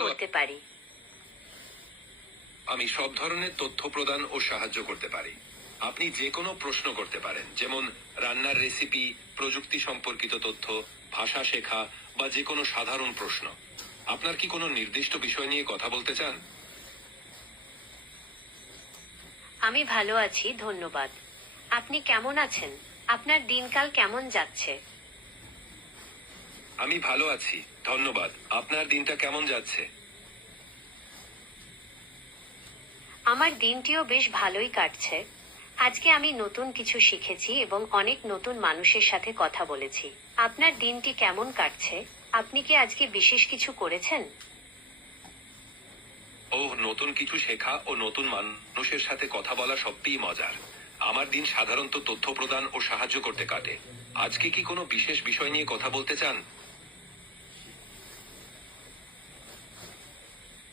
করতে পারি? আমি সব ধরনের তথ্য প্রদান ও সাহায্য করতে পারি। আপনি যে কোনো প্রশ্ন করতে পারেন, যেমন রান্নার রেসিপি, প্রযুক্তি সম্পর্কিত তথ্য, ভাষা শেখা বা যে কোনো সাধারণ প্রশ্ন। আপনার কি কোনো নির্দিষ্ট বিষয় নিয়ে কথা বলতে চান? আমি ভালো আছি, ধন্যবাদ। আপনি কেমন আছেন? আপনার দিনকাল কেমন যাচ্ছে? আমি ভালো আছি, ধন্যবাদ। আপনার দিনটা কেমন যাচ্ছে? আমার দিনটিও বেশ ভালোই কাটছে। আজকে আমি নতুন কিছু শিখেছি এবং অনেক নতুন মানুষের সাথে কথা বলেছি। আপনার দিনটি কেমন কাটছে? আপনি কি আজকে বিশেষ কিছু করেছেন? নতুন কিছু শেখা ও নতুন মানুষের সাথে কথা বলা সত্যিই মজার। আমার দিন সাধারণত তথ্য প্রদান ও সাহায্য করতে কাটে। আজকে কি কোনো বিশেষ বিষয় নিয়ে কথা বলতে চান?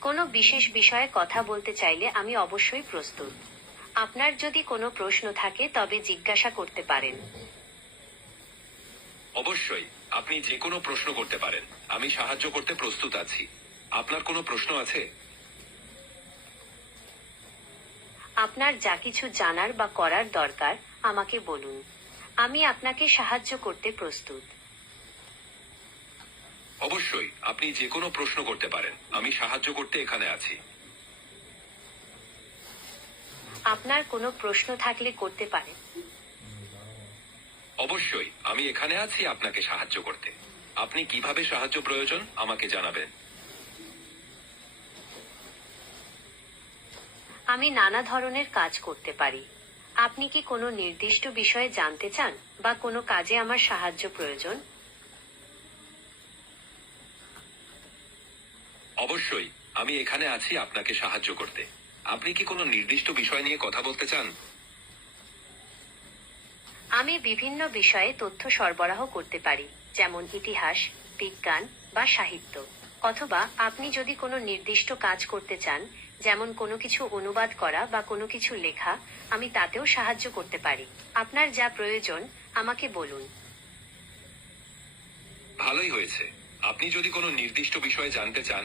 কোনো বিশেষ বিষয়ে কথা বলতে চাইলে আমি অবশ্যই প্রস্তুত। আপনার যদি কোনো প্রশ্ন থাকে তবে জিজ্ঞাসা করতে পারেন। অবশ্যই, আপনি যে কোনো প্রশ্ন করতে পারেন। আমি সাহায্য করতে প্রস্তুত আছি। আপনার কোনো প্রশ্ন আছে? আপনার যা কিছু জানার বা করার দরকার আমাকে বলুন। আমি আপনাকে সাহায্য করতে প্রস্তুত। অবশ্যই, আপনি যে কোনো প্রশ্ন করতে পারেন। আমি সাহায্য করতে এখানে আছি। আপনার কোনো প্রশ্ন থাকলে করতে পারেন। অবশ্যই, আমি এখানে আছি আপনাকে সাহায্য করতে। আপনি কিভাবে সাহায্য প্রয়োজন আমাকে জানাবেন। আমি নানা ধরনের কাজ করতে পারি। আপনি কি কোনো নির্দিষ্ট বিষয়ে জানতে চান বা কোনো কাজে আমার সাহায্য প্রয়োজন? অবশ্যই, আমি এখানে আছি আপনাকে সাহায্য করতে। আপনি কি কোনো নির্দিষ্ট বিষয় নিয়ে কথা বলতে চান? আমি বিভিন্ন বিষয়ে তথ্য সরবরাহ করতে পারি, যেমন ইতিহাস, বিজ্ঞান বা সাহিত্য। অথবা আপনি যদি কোনো নির্দিষ্ট কাজ করতে চান, যেমন কোনো কিছু অনুবাদ করা বা কোনো কিছু লেখা, আমি তাতেও সাহায্য করতে পারি। আপনার যা প্রয়োজন আমাকে বলুন। ভালোই হয়েছে। আপনি যদি কোনো নির্দিষ্ট বিষয়ে জানতে চান